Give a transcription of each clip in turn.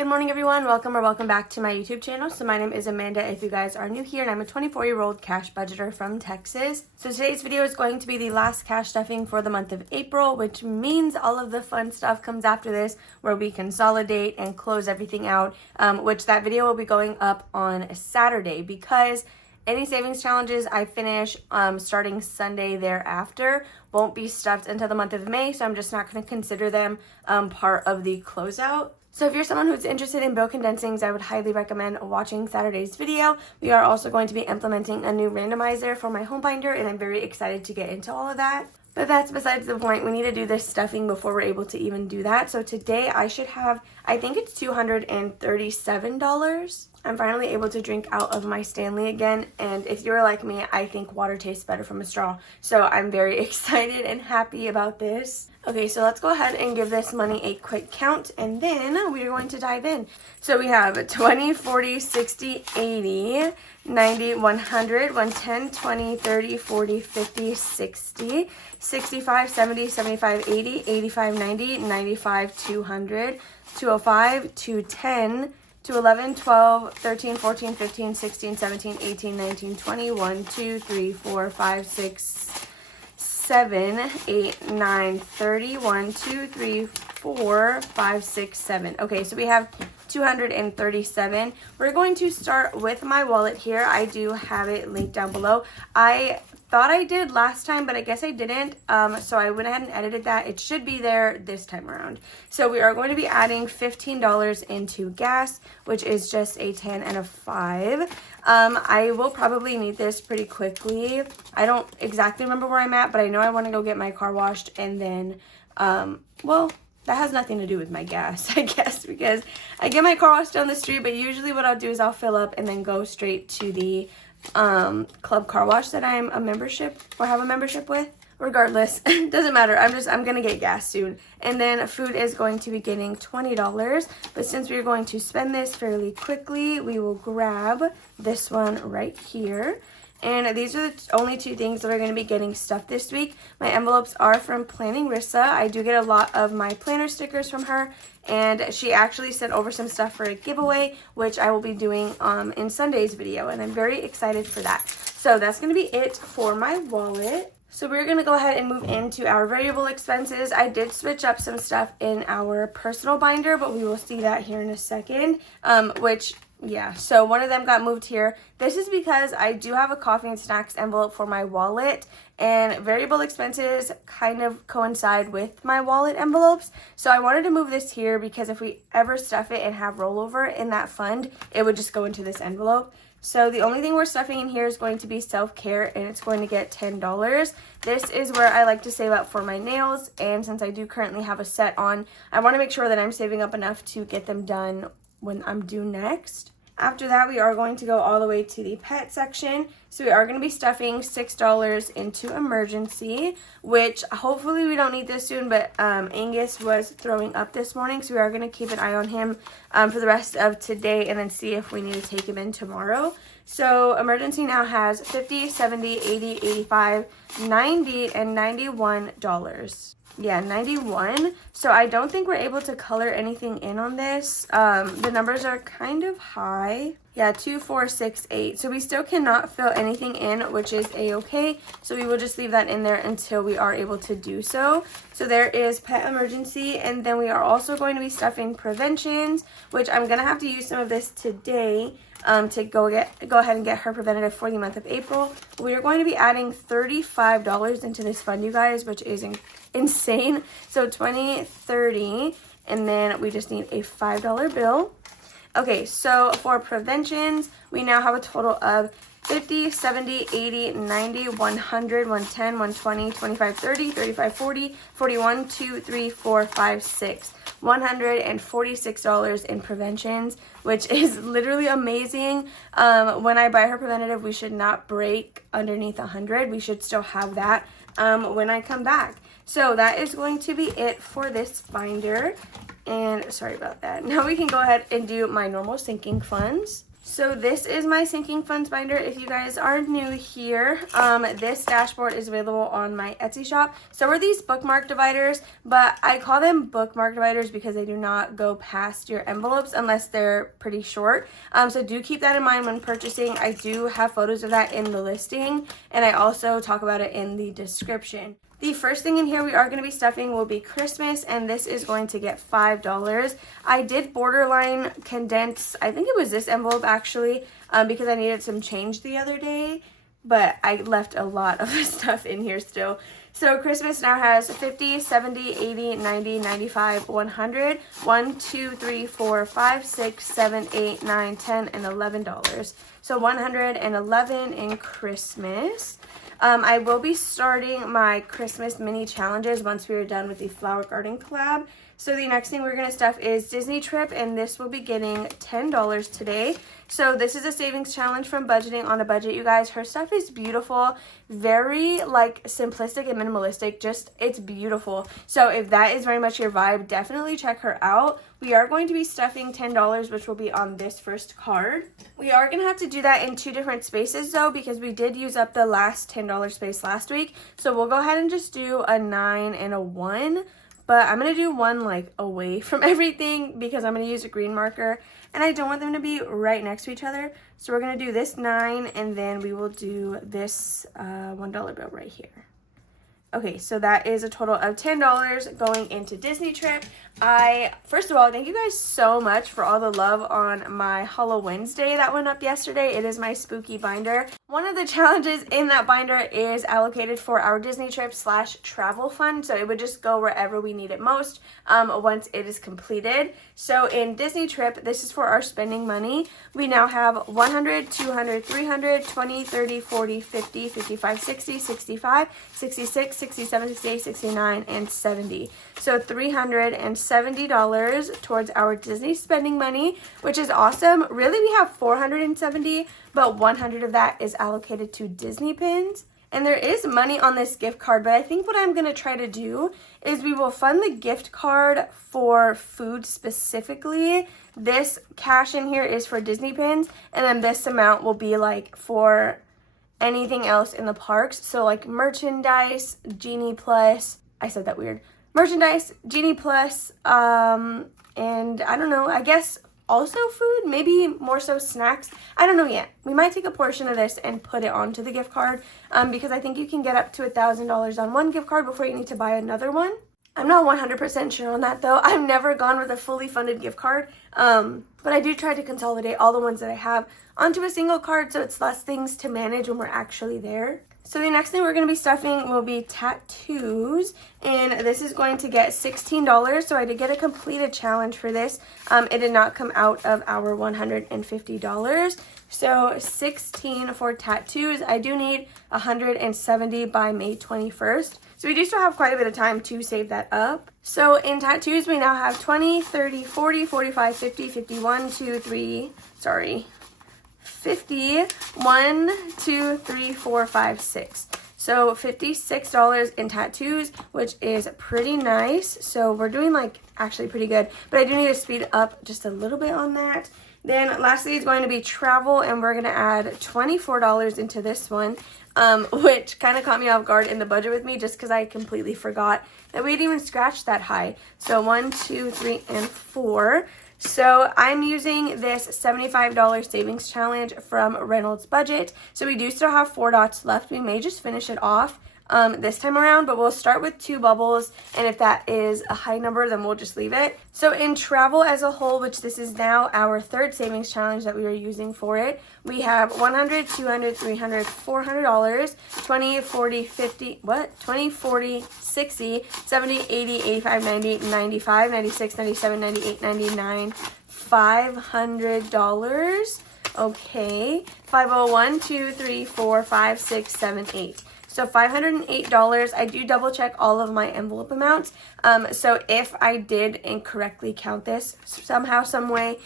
Good morning, everyone. Welcome back to my YouTube channel. So my name is Amanda if you guys are new here, and I'm a 24-year-old cash budgeter from Texas. So today's video is going to be the last cash stuffing for the month of April, which means all of the fun stuff comes after this where we consolidate and close everything out, which that video will be going up on Saturday because any savings challenges I finish starting Sunday thereafter won't be stuffed until the month of May, so I'm just not going to consider them part of the closeout. So if you're someone who's interested in bill condensings, I would highly recommend watching Saturday's video. We are also going to be implementing a new randomizer for my home binder, and I'm very excited to get into all of that. But that's besides the point. We need to do this stuffing before we're able to even do that. So today I should have, I think it's $237. I'm finally able to drink out of my Stanley again. And if you're like me, I think water tastes better from a straw. So I'm very excited and happy about this. Okay, so let's go ahead and give this money a quick count, and then we are going to dive in. So we have 20, 40, 60, 80, 90, 100, 110, 20, 30, 40, 50, 60, 65, 70, 75, 80, 85, 90, 95, 200, 205, 210, 211, 12, 13, 14, 15, 16, 17, 18, 19, 20, 1, 2, 3, 4, 5, 6, 7, 8, 9, 30, 1, 2, 3, 4, 5, 6, 7. Okay, so we have 237. We're going to start with my wallet here. I do have it linked down below. I thought I did last time, but I guess I didn't. So I went ahead and edited that. It should be there this time around. So we are going to be adding $15 into gas, which is just a 10 and a 5. I will probably need this pretty quickly. I don't exactly remember where I'm at, but I know I want to go get my car washed, and then, well, that has nothing to do with my gas, I guess, because I get my car washed down the street, but usually what I'll do is I'll fill up and then go straight to the club car wash that have a membership with. Regardless, doesn't matter. I'm gonna get gas soon. And then food is going to be getting $20, but since we're going to spend this fairly quickly, we will grab this one right here. And these are the only two things that are going to be getting stuffed this week. My envelopes are from Planning Rissa. I do get a lot of my planner stickers from her, and she actually sent over some stuff for a giveaway, which I will be doing in Sunday's video, and I'm very excited for that. So that's going to be it for my wallet. So we're going to go ahead and move into our variable expenses. I did switch up some stuff in our personal binder, but we will see that here in a second, yeah, so one of them got moved here. This is because I do have a coffee and snacks envelope for my wallet, and variable expenses kind of coincide with my wallet envelopes. So I wanted to move this here because if we ever stuff it and have rollover in that fund, it would just go into this envelope. So the only thing we're stuffing in here is going to be self-care, and it's going to get $10. This is where I like to save up for my nails, and since I do currently have a set on, I want to make sure that I'm saving up enough to get them done when I'm due next. After that, we are going to go all the way to the pet section. So we are going to be stuffing $6 into emergency, which hopefully we don't need this soon, but Angus was throwing up this morning, so we are going to keep an eye on him for the rest of today and then see if we need to take him in tomorrow. So emergency now has $50, $70, $80, $85, $90, and $91. Yeah, 91. So I don't think we're able to color anything in on this. The numbers are kind of high. Yeah, 2, 4, 6, 8. So we still cannot fill anything in, which is a-okay. So we will just leave that in there until we are able to do so. So there is pet emergency, and then we are also going to be stuffing preventions, which I'm gonna have to use some of this today to go ahead and get her preventative for the month of April. We are going to be adding $35 into this fund, you guys, which is insane. So 20, 30, and then we just need a $5 bill. Okay, so for preventions, we now have a total of 50, 70, 80, 90, 100, 110, 120, 25, 30, 35, 40, 41, 2, 3, 4, 5, 6. $146 in preventions, which is literally amazing. When I buy her preventative, we should not break underneath 100. We should still have that when I come back. So that is going to be it for this binder. And sorry about that. Now we can go ahead and do my normal sinking funds. So this is my sinking funds binder. If you guys are new here, this dashboard is available on my Etsy shop. So are these bookmark dividers, but I call them bookmark dividers because they do not go past your envelopes unless they're pretty short. So do keep that in mind when purchasing. I do have photos of that in the listing, and I also talk about it in the description. The first thing in here we are going to be stuffing will be Christmas, and this is going to get $5. I did borderline condense, I think it was this envelope actually, because I needed some change the other day, but I left a lot of stuff in here still. So Christmas now has 50, 70, 80, 90, 95, 100, 1, 2, 3, 4, 5, 6, 7, 8, 9, 10, and $11. So 111 in Christmas. I will be starting my Christmas mini challenges once we are done with the flower garden collab. So the next thing we're going to stuff is Disney trip, and this will be getting $10 today. So this is a savings challenge from Budgeting on a Budget, you guys. Her stuff is beautiful, very like simplistic and minimalistic, just it's beautiful. So if that is very much your vibe, definitely check her out. We are going to be stuffing $10, which will be on this first card. We are going to have to do that in 2 different spaces though, because we did use up the last $10 space last week. So we'll go ahead and just do a 9 and a 1. But I'm going to do one like away from everything because I'm going to use a green marker. And I don't want them to be right next to each other. So we're going to do this 9, and then we will do this $1 bill right here. Okay, so that is a total of $10 going into Disney trip. First of all, thank you guys so much for all the love on my Hollow Wednesday that went up yesterday. It is my spooky binder. One of the challenges in that binder is allocated for our Disney trip / travel fund. So it would just go wherever we need it most once it is completed. So in Disney trip, this is for our spending money. We now have 100, 200, 300, 20, 30, 40, 50, 55, 60, 65, 66, 67, 68, 69, and 70. So $370 towards our Disney spending money, which is awesome. Really, we have $470, but 100 of that is allocated to Disney pins. And there is money on this gift card, but I think what I'm going to try to do is we will fund the gift card for food specifically. This cash in here is for Disney pins, and then this amount will be like for anything else in the parks. So like merchandise, Genie Plus, I said that weird. Merchandise, Genie Plus, and I don't know, I guess also food, maybe more so snacks. I don't know yet. We might take a portion of this and put it onto the gift card because I think you can get up to $1,000 on one gift card before you need to buy another one. I'm not 100% sure on that though. I've never gone with a fully funded gift card, but I do try to consolidate all the ones that I have onto a single card so it's less things to manage when we're actually there. So the next thing we're going to be stuffing will be tattoos, and this is going to get $16. So I did get a completed challenge for this. It did not come out of our $150. So 16 for tattoos. I do need 170 by May 21st. So we do still have quite a bit of time to save that up. So in tattoos, we now have 20, 30, 40, 45, 50, 51, 2, 3, 50, 1, 2, 3, 4, 5, 6. So $56 in tattoos, which is pretty nice. So we're doing like actually pretty good, but I do need to speed up just a little bit on that. Then lastly is going to be travel, and we're going to add $24 into this one, which kind of caught me off guard in the budget with me just because I completely forgot that we had even scratched that high. So 1, 2, 3, and 4. So I'm using this $75 savings challenge from Reynolds Budget. So we do still have 4 dots left. We may just finish it off this time around, but we'll start with 2 bubbles, and if that is a high number, then we'll just leave it. So in travel as a whole, which this is now our 3rd savings challenge that we are using for it, we have 100, 200, 300, $400, 20, 40, 50, 20, 40, 60, 70, 80, 85, 90, 95, 96, 97, 98, 99, $500. Okay, 501, 2, 3, 4, 5, 6, 7, 8. So $508. I do double check all of my envelope amounts. So if I did incorrectly count this somehow, some way,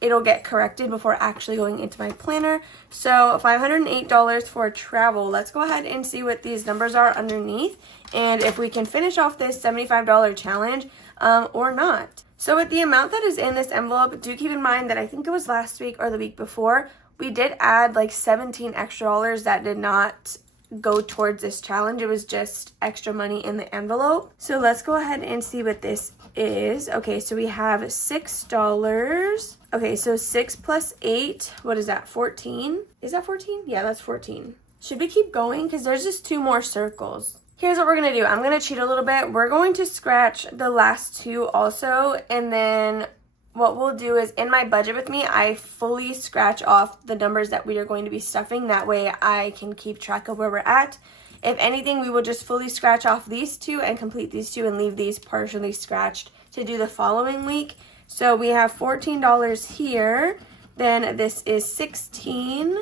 it'll get corrected before actually going into my planner. So $508 for travel. Let's go ahead and see what these numbers are underneath, and if we can finish off this $75 challenge or not. So with the amount that is in this envelope, do keep in mind that I think it was last week or the week before, we did add like 17 extra dollars that did not go towards this challenge. It was just extra money in the envelope. So let's go ahead and see what this is. Okay, so we have $6. Okay, so 6 plus 8, what is that, 14? Is that 14? Yeah, that's 14. Should we keep going? Because there's just 2 more circles. Here's what we're going to do. I'm going to cheat a little bit. We're going to scratch the last 2 also, and then what we'll do is in my budget with me, I fully scratch off the numbers that we are going to be stuffing. That way I can keep track of where we're at. If anything, we will just fully scratch off these 2 and complete these 2 and leave these partially scratched to do the following week. So we have $14 here. Then this is $16,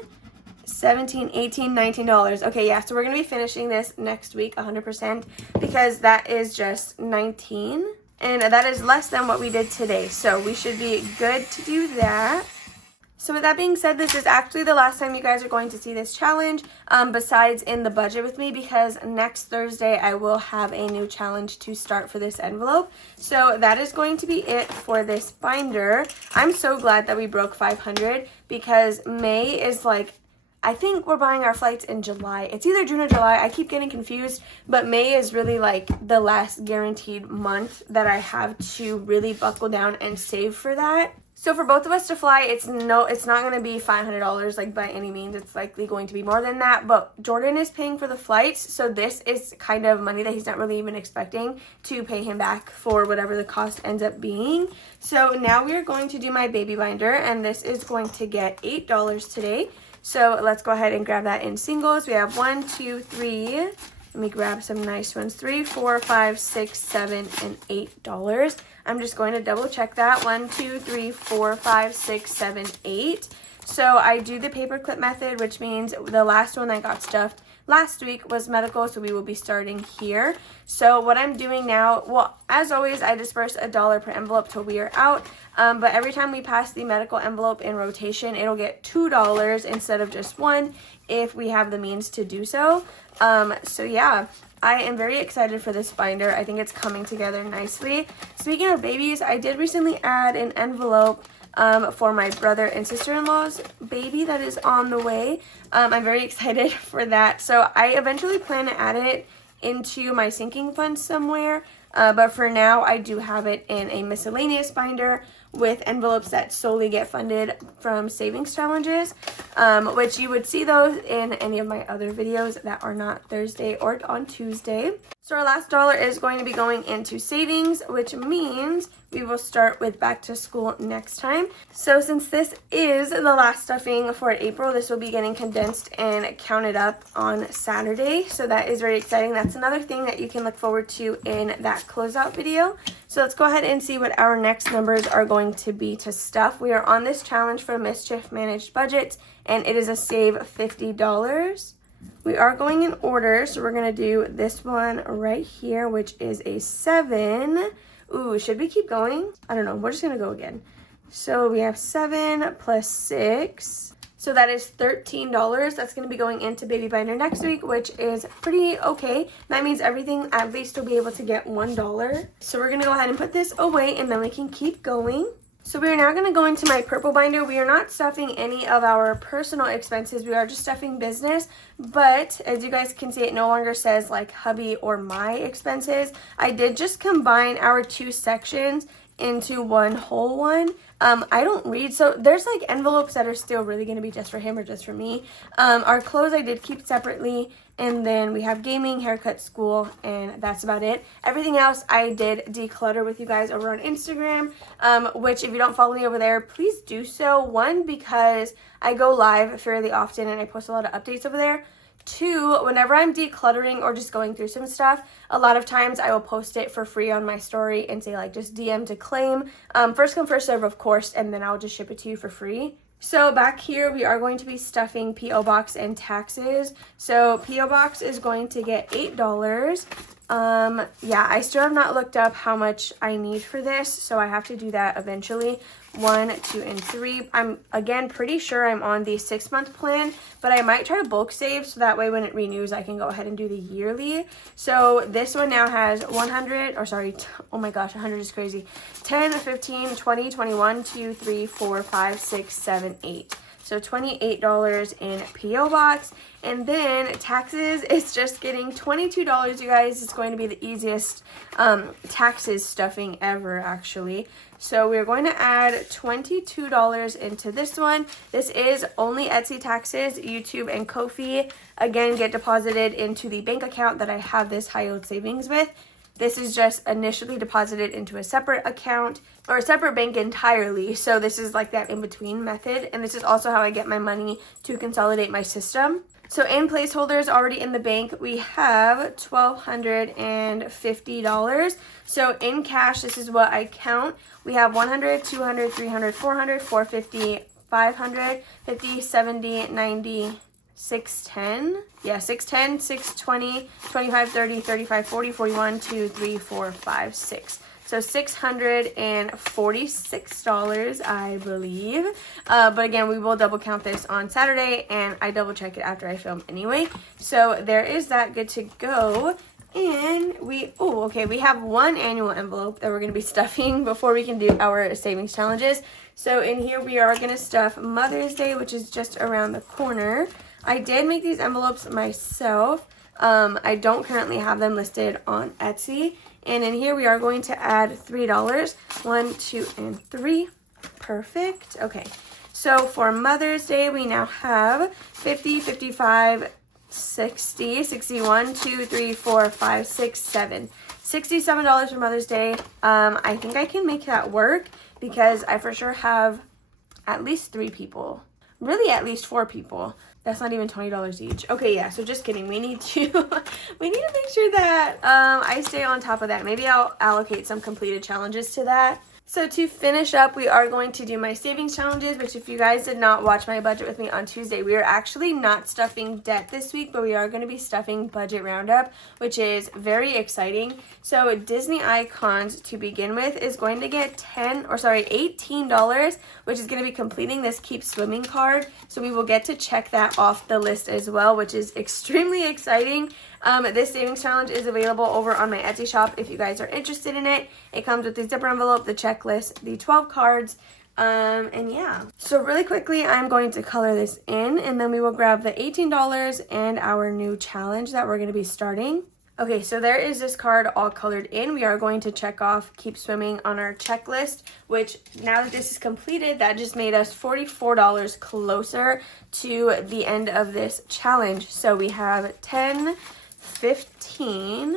$17, $18, $19. Okay, yeah, so we're going to be finishing this next week 100% because that is just 19. And that is less than what we did today. So we should be good to do that. So with that being said, this is actually the last time you guys are going to see this challenge besides in the budget with me, because next Thursday I will have a new challenge to start for this envelope. So that is going to be it for this binder. I'm so glad that we broke 500 because May is like, I think we're buying our flights in July. It's either June or July. I keep getting confused, but May is really like the last guaranteed month that I have to really buckle down and save for that. So for both of us to fly, it's not going to be $500 like by any means. It's likely going to be more than that, but Jordan is paying for the flights, so this is kind of money that he's not really even expecting to pay him back for whatever the cost ends up being. So now we are going to do my baby binder, and this is going to get $8 today. So let's go ahead and grab that in singles. We have 1, 2, 3. Let me grab some nice ones. 3, 4, 5, 6, 7, and $8. I'm just going to double check that. 1, 2, 3, 4, 5, 6, 7, 8. So I do the paperclip method, which means the last one that got stuffed last week was medical, so we will be starting here. So what I'm doing now, well, as always, I disperse $1 per envelope till we are out. But every time we pass the medical envelope in rotation, it'll get $2 instead of just 1 if we have the means to do so. So yeah, I am very excited for this binder. I think it's coming together nicely. Speaking of babies, I did recently add an envelope for my brother and sister-in-law's baby that is on the way. I'm very excited for that. So I eventually plan to add it into my sinking fund somewhere. But for now, I do have it in a miscellaneous binder with envelopes that solely get funded from savings challenges, which you would see those in any of my other videos that are not Thursday or on Tuesday. So our last dollar is going to be going into savings, which means we will start with back to school next time. So since this is the last stuffing for April, this will be getting condensed and counted up on Saturday. So that is very exciting. That's another thing that you can look forward to in that closeout video. So let's go ahead and see what our next numbers are going to be to stuff. We are on this challenge for Mischief Managed Budgets, and it is a save $50. We are going in order, so we're going to do this one right here, which is a 7. Ooh, should we keep going? I don't know. We're just going to go again. So we have 7 plus 6. So that is $13. That's going to be going into Baby Binder next week, which is pretty okay. That means everything at least will be able to get $1. So we're going to go ahead and put this away, and then we can keep going. So we are now going to go into my purple binder. We are not stuffing any of our personal expenses. We are just stuffing business. But as you guys can see, it no longer says like hubby or my expenses. I did just combine our 2 sections into one whole one. I don't read, so there's like envelopes that are still really going to be just for him or just for me. Our clothes I did keep separately, and then we have gaming, haircut, school, and that's about it. Everything else I did declutter with you guys over on Instagram, which if you don't follow me over there, please do so. 1, because I go live fairly often and I post a lot of updates over there. 2, whenever I'm decluttering or just going through some stuff, a lot of times I will post it for free on my story and say like just DM to claim. First come, first serve, of course, and then I'll just ship it to you for free. So back here, we are going to be stuffing P.O. Box and taxes. So P.O. Box is going to get $8. Yeah, I still have not looked up how much I need for this, so I have to do that eventually. 1, 2, and 3. I'm, again, pretty sure I'm on the 6-month plan, but I might try to bulk save so that way when it renews, I can go ahead and do the yearly. So this one now has 100, or sorry, oh my gosh, 100 is crazy. 10, 15, 20, 21, 2, 3, 4, 5, 6, 7, 8. So $28 in P.O. Box. And then taxes, it's just getting $22, you guys. It's going to be the easiest taxes stuffing ever, actually. So we're going to add $22 into this one. This is only Etsy taxes. YouTube and Ko-fi, again, get deposited into the bank account that I have this high yield savings with. This is just initially deposited into a separate account or a separate bank entirely. So this is like that in-between method. And this is also how I get my money to consolidate my system. So in placeholders already in the bank, we have $1,250. So in cash, this is what I count. We have 100, 200, 300, 400, 450, 500, 50, 70, 90, 610. Yeah, 610, 620, 25, 30, 35, 40, 41, 2, 3, 4, 5, 6. So $646, I believe. But again, we will double count this on Saturday, and I double check it after I film anyway. So there is that, good to go. And we have one annual envelope that we're going to be stuffing before we can do our savings challenges. So in here we are going to stuff Mother's Day, which is just around the corner. I did make these envelopes myself. I don't currently have them listed on Etsy. And in here we are going to add $3. 1, 2, and 3. Perfect. Okay. So for Mother's Day, we now have 50, 55, 60, 61, 2, 3, 4, 5, 6, 7. $67 for Mother's Day. I think I can make that work because I for sure have at least 3 people. Really at least 4 people. That's not even $20 each. Okay, yeah, so just kidding. We need to make sure that I stay on top of that. Maybe I'll allocate some completed challenges to that. So to finish up, we are going to do my savings challenges, which if you guys did not watch my budget with me on Tuesday, we are actually not stuffing debt this week, but we are going to be stuffing budget roundup, which is very exciting. So Disney Icons to begin with is going to get $18, which is going to be completing this Keep Swimming card. So we will get to check that off the list as well, which is extremely exciting. This savings challenge is available over on my Etsy shop if you guys are interested in it. It comes with the zipper envelope, the checklist, the 12 cards, and yeah. So really quickly, I'm going to color this in, and then we will grab the $18 and our new challenge that we're going to be starting. Okay, so there is this card all colored in. We are going to check off Keep Swimming on our checklist, which now that this is completed, that just made us $44 closer to the end of this challenge. So we have 10, 15,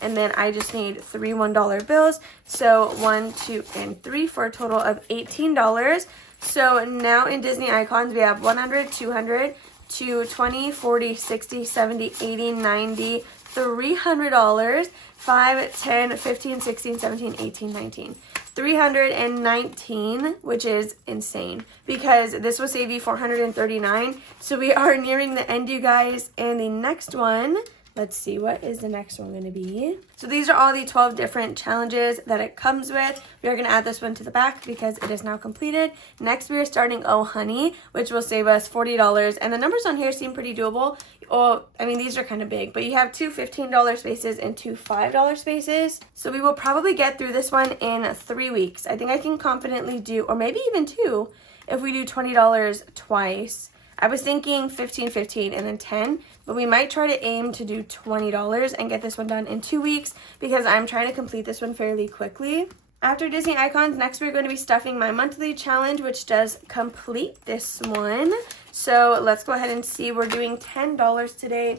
and then I just need 3 $1 bills. So 1, 2, and 3 for a total of $18. So now in Disney Icons, we have 100, 200, 220, 40, 60, 70, 80, 90, $300, 5, 10, 15, 16, 17, 18, 19. 319, which is insane because this will save you $439. So we are nearing the end, you guys. And the next one, let's see, what is the next one going to be? So these are all the 12 different challenges that it comes with. We are going to add this one to the back because it is now completed. Next, we are starting Oh Honey, which will save us $40. And the numbers on here seem pretty doable. Well, I mean, these are kind of big, but you have 2 $15 spaces and 2 $5 spaces. So we will probably get through this one in 3 weeks. I think I can confidently do, or maybe even 2, if we do $20 twice. I was thinking 15, 15, and then 10, but we might try to aim to do $20 and get this one done in 2 weeks because I'm trying to complete this one fairly quickly. After Disney Icons, next we're going to be stuffing my monthly challenge, which does complete this one. So let's go ahead and see. We're doing $10 today.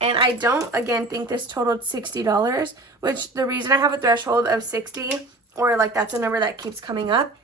And I don't, again, think this totaled $60, which the reason I have a threshold of 60, or like that's a number that keeps coming up,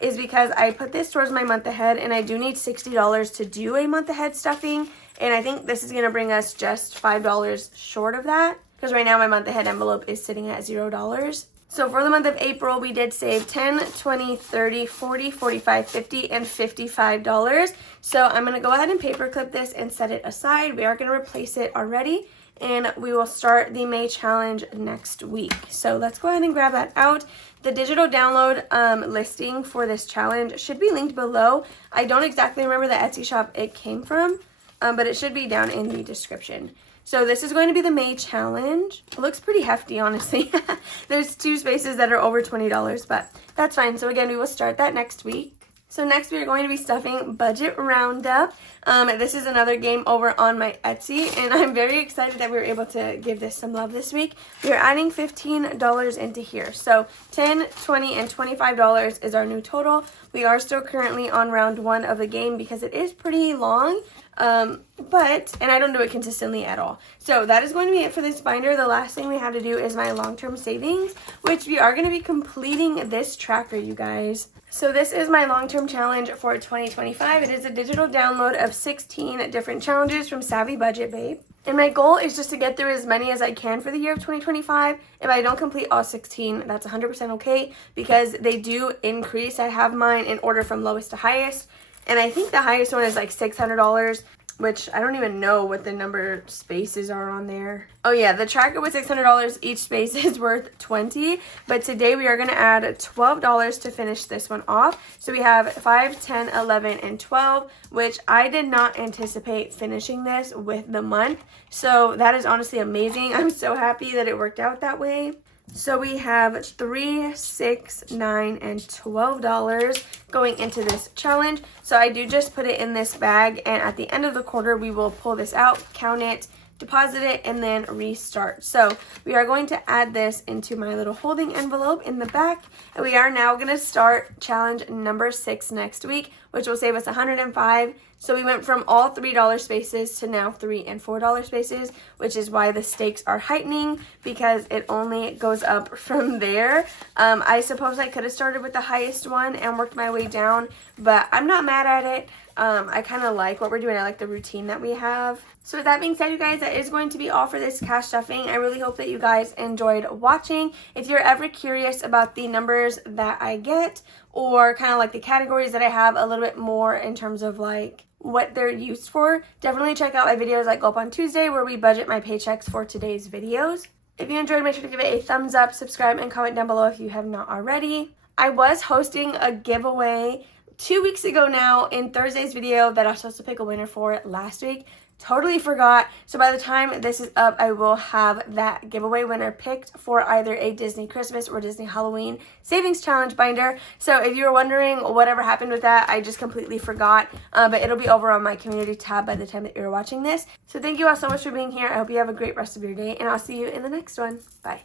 is because I put this towards my month ahead, and I do need $60 to do a month ahead stuffing. And I think this is going to bring us just $5 short of that, because right now my month ahead envelope is sitting at $0. So for the month of April, we did save $10, 20, 30, 40, 45, 50, and $55. So I'm going to go ahead and paperclip this and set it aside. We are going to replace it already and we will start the May challenge next week. So let's go ahead and grab that out. The digital download listing for this challenge should be linked below. I don't exactly remember the Etsy shop it came from, but it should be down in the description. So this is going to be the May challenge. It looks pretty hefty, honestly. There's 2 spaces that are over $20, but that's fine. So again, we will start that next week. So next we are going to be stuffing Budget Roundup. This is another game over on my Etsy, and I'm very excited that we were able to give this some love this week. We are adding $15 into here. So $10, $20, and $25 is our new total. We are still currently on round 1 of the game because it is pretty long. And I don't do it consistently at all. So that is going to be it for this binder. The last thing we have to do is my long-term savings, which we are going to be completing this tracker, you guys. So this is my long-term challenge for 2025. It is a digital download of 16 different challenges from Savvy Budget Babe. And my goal is just to get through as many as I can for the year of 2025. If I don't complete all 16, that's 100% okay because they do increase. I have mine in order from lowest to highest. And I think the highest one is like $600, which I don't even know what the number of spaces are on there. Oh yeah, the tracker with $600, each space is worth $20. But today we are going to add $12 to finish this one off. So we have 5, 10, 11, and 12, which I did not anticipate finishing this with the month. So that is honestly amazing. I'm so happy that it worked out that way. So we have $3, $6, $9, and $12 going into this challenge. So I do just put it in this bag, and at the end of the quarter, we will pull this out, count it, deposit it, and then restart. So we are going to add this into my little holding envelope in the back, and we are now going to start challenge number 6 next week, which will save us $105. So we went from all $3 spaces to now $3 and $4 spaces, which is why the stakes are heightening because it only goes up from there. I suppose I could have started with the highest one and worked my way down, but I'm not mad at it. I kind of like what we're doing. I like the routine that we have. So with that being said, you guys, that is going to be all for this cash stuffing. I really hope that you guys enjoyed watching. If you're ever curious about the numbers that I get or kind of like the categories that I have a little bit more in terms of like what they're used for, definitely check out my videos that go up on Tuesday where we budget my paychecks for today's videos. If you enjoyed, make sure to give it a thumbs up, subscribe, and comment down below if you have not already. I was hosting a giveaway 2 weeks ago now in Thursday's video that I was supposed to pick a winner for last week. Totally forgot. So by the time this is up, I will have that giveaway winner picked for either a Disney Christmas or Disney Halloween Savings Challenge binder. So if you're wondering whatever happened with that, I just completely forgot. But it'll be over on my community tab by the time that you're watching this. So thank you all so much for being here. I hope you have a great rest of your day, and I'll see you in the next one. Bye.